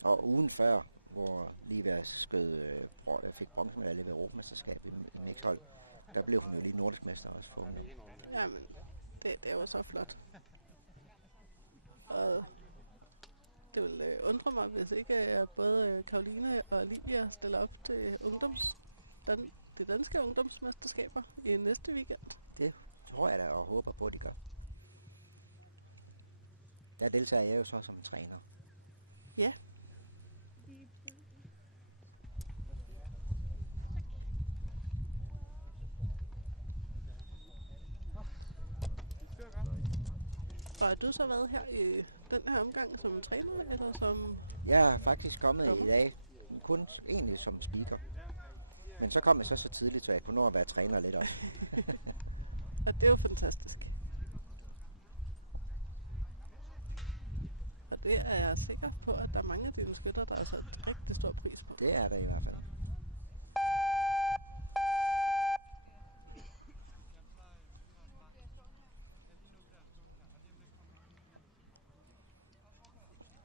Og ugen før, hvor Livia fik bronzemedalje ved Europamesterskab i mixhold, der blev hun jo lige nordisk mester også for hende. Jamen, det er jo så flot. Og det vil undre mig, hvis ikke både Karoline og Livia stiller op til de danske ungdomsmesterskaber i næste weekend. Det tror jeg da og håber på, at de gør. Der deltager jeg jo så som træner. Ja. Og har du så været her i den her omgang som træner, eller som... Jeg er faktisk kommet i dag kun egentlig som speaker. Men så kom jeg så tidligt, så jeg kunne nå at være træner lidt også. Og det er jo fantastisk. Og det er jeg sikker på, at der er mange af dine skytter, der har sat rigtig stor pris på. Det er der i hvert fald.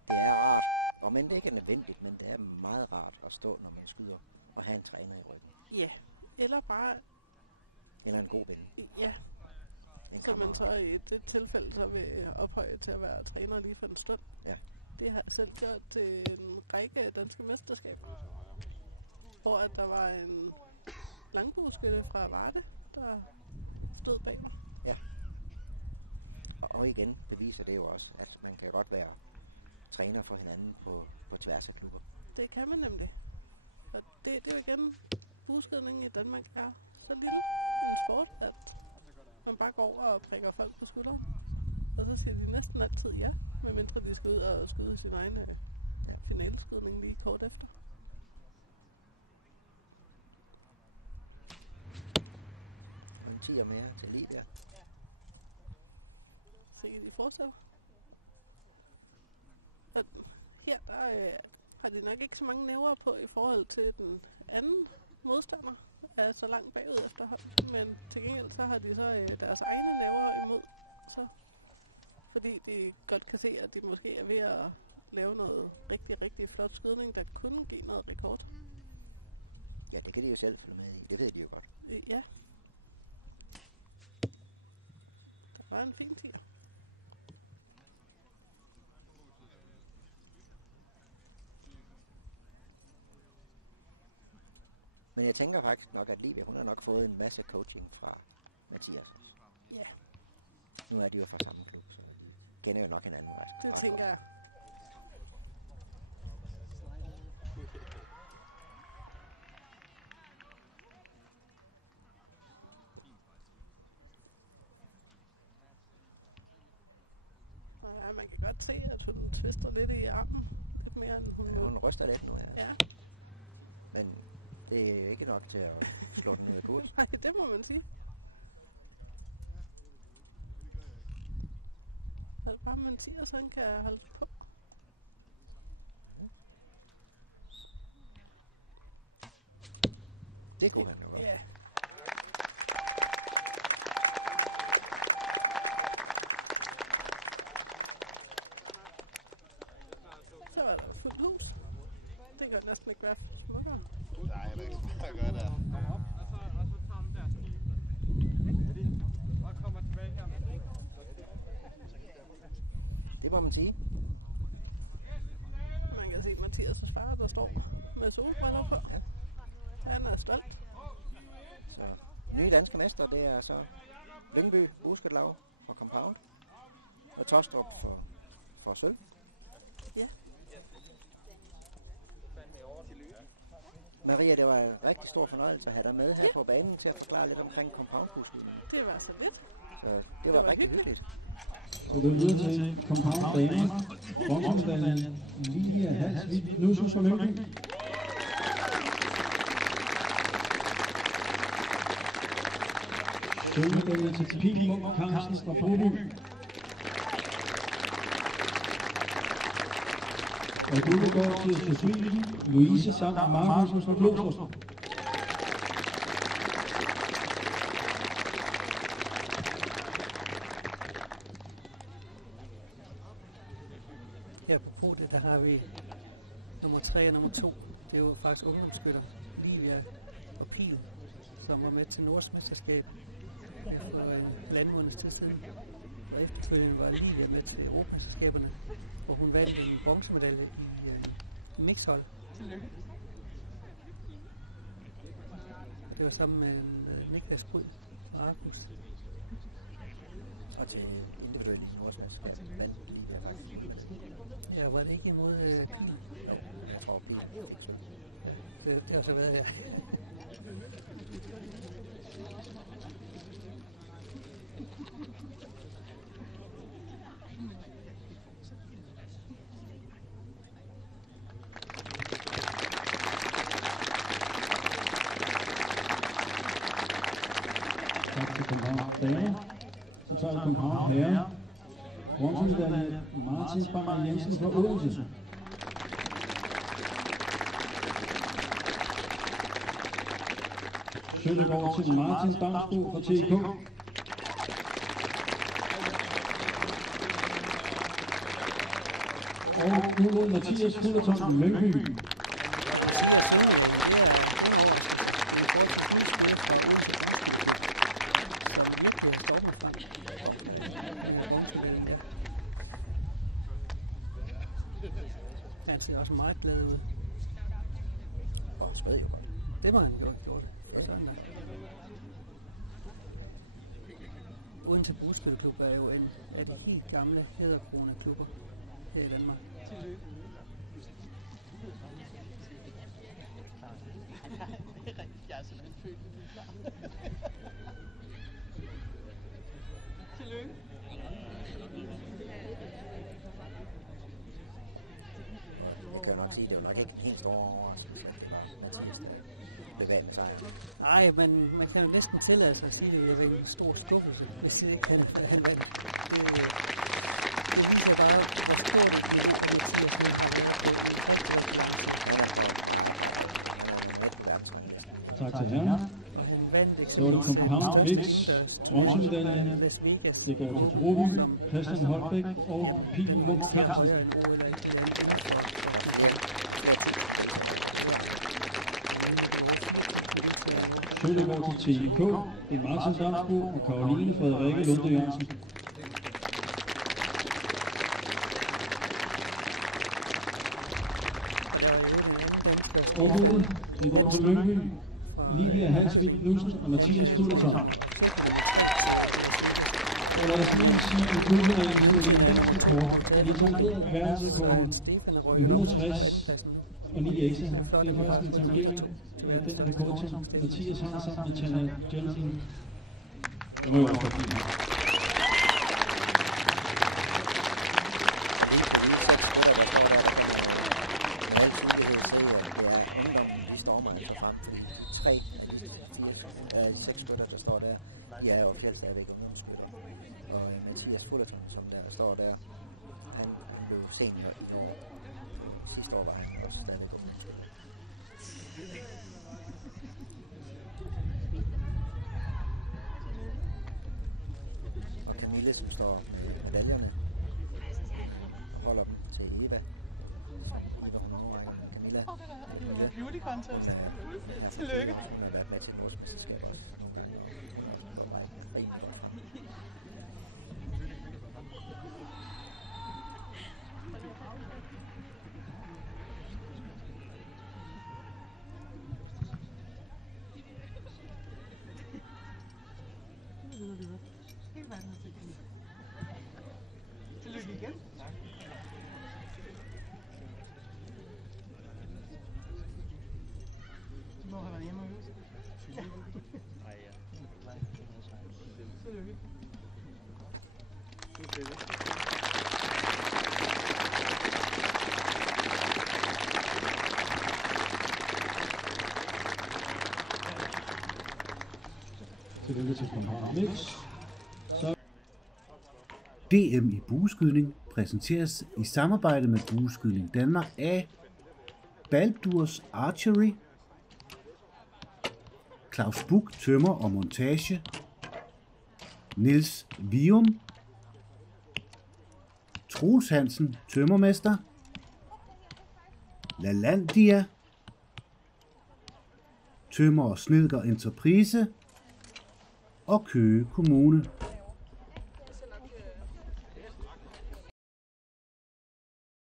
Det er rart. Og men det er ikke nødvendigt, men det er meget rart at stå, når man skyder, og have en træner i ryggen. Ja, eller bare... Eller en god ven. Ja, så man så i det tilfælde så vil ophøje til at være træner lige for en stund. Ja. Det har jeg selv gjort til en række danske mesterskaber, hvor at der var en langbueskytte fra Varde, der stod bag mig. Ja. Og igen beviser det jo også, at man kan godt være træner for hinanden på tværs af klubber. Det kan man nemlig. Og det er jo igen, bueskydning i Danmark er så lille en sport, at man bare går over og prikker folk på skulderen. Og så siger de næsten altid ja, medmindre de skal ud og skyde sin egen finaleskydning lige kort efter. En 10 mere til Livia. Så de fortsætter. Og her der har de nok ikke så mange næver på i forhold til den anden modstander. Er så langt bagud efterhånden, men til gengæld så har de så deres egne næver imod, så fordi de godt kan se, at de måske er ved at lave noget rigtig, rigtig flot skydning, der kunne give noget rekord. Ja, det kan de jo selv følge med i. Det ved de jo godt. Ja. Der var en fin tier. Men jeg tænker faktisk nok, at Livia, hun har nok fået en masse coaching fra Mathias. Ja. Nu er de jo fra samme klub, så de kender jo nok hinanden. Det tænker jeg. Ja, man kan godt se, at hun twister lidt i armen. Lidt mere end hun... Ja, hun ryster lidt nu, ja. Ja. Men det er ikke nok til at slå den ned i kurs. Nej, det må man sige. Så bare Mathias, han kan holde på. Det kunne han jo godt. Ja. Så er der fuldt hus. Det er godt. næsten ikke være smukkere. Nej, det er ikke så meget at gøre der. Og så tager den der. Og kommer tilbage her. Det må man sige. Man kan se Mathias' far, der står med solbriller på. Han er stolt. Så nye danske mester, det er så Lyngby Buskelag for Compound. Og Tostrup for sølv. Ja. Maria, det var en rigtig stor fornøjelse at have dig med her på banen til at forklare lidt omkring compound-huslinjen. Det var så lidt. Så det var rigtig hyggeligt. Så det er videre til Compound Damer. Bronzemedaljen Lilia Halsvig Knudsen fra Lyngby. Sølvmedaljen til Pil Munk Carlsen fra Broby. Og guldet går til Sofie Louise samt Markusen fra Glostrup. Her på podiet, der har vi nummer 3 og nummer 2. Det er jo faktisk ungdomsskytter, Livia og Pil, som var med til Nordsmesterskab for landmåneds tid siden. Og efterfølgende var Livia med til Europamesterskaberne, hvor hun vandt en bronzemedalje i mixhold. Det var sammen med Niklas Bryd fra Aarhus. Og til individuelt Nordsmesterskab. Jeg var ikke imod Pil. Jeg tror, Pil det har så været, ja. Tak til Compound Damer. Så tager vi Compound Herrer. Bronzemedalje Martin Banger Jensen fra Odense. Sølv går til Martin Damsbo fra TK. Og guldet Mathias Fullerton Lyngby. Han ser også meget glad ud. Og sved jo godt. Det må han gjort. Odense Boligklub er jo en af de helt gamle hæderkronede klubber her i Danmark. Jeg er simpelthen født i min klar. Tillykke. Det kan man sige, det var nok ikke en helt stor overraskelse, at det var Mathias, der bevægede sig. Nej, men man kan jo næsten tillade sig at sige, at det er en stor skuffelse, hvis det ikke han vandt. Det viser bare, hvor stort det er, Tak til herren. Så er det Compound Mix. Bronzemedaljen. Det går til Broby, Christian Holbæk og Pil Munk Carlsen. Sølv går til TIK, det er Martin Damsbo og Karoline Frederikke Lunde Jørgensen. Og guldet, det går til Lyngby, Livia Halsvig Knudsen og Mathias Fullerton. Og lad os lige sige, at guldmedaljen stod i en dansk rekord, at de tangerede verdensrekorden med 160 og 9 ekstra. Det er faktisk en tangering af den rekord, som Mathias har sammen med Tjana Jensen. Det må jo også være fint. Seks skytter, der står der, de er jo officielt stadigvæk ungdomsskytter. Og Mathias Fullerton, som der står der, han blev senior i år. Sidste år var han også stadigvæk ungdomsskytter. Og Camille, som står med medaljerne, holder dem til Eva. Camille Camilla. Beauty contest. Tillykke. Hun har været med til Nordisk Mesterskab også nogle gange. Hun var meget rig. Tillykke igen. Du må have været hjemme og øve sig. Nej, ja. Tillykke. Tillykke til København Mix. Så DM i bueskydning præsenteres i samarbejde med Bueskydning Danmark af Baldurs Archery, Claus Buch tømmer og montage, Niels Vium, Troels Hansen tømmermester, LaLandia, Tømmer og Snedker Entreprise og Køge Kommune.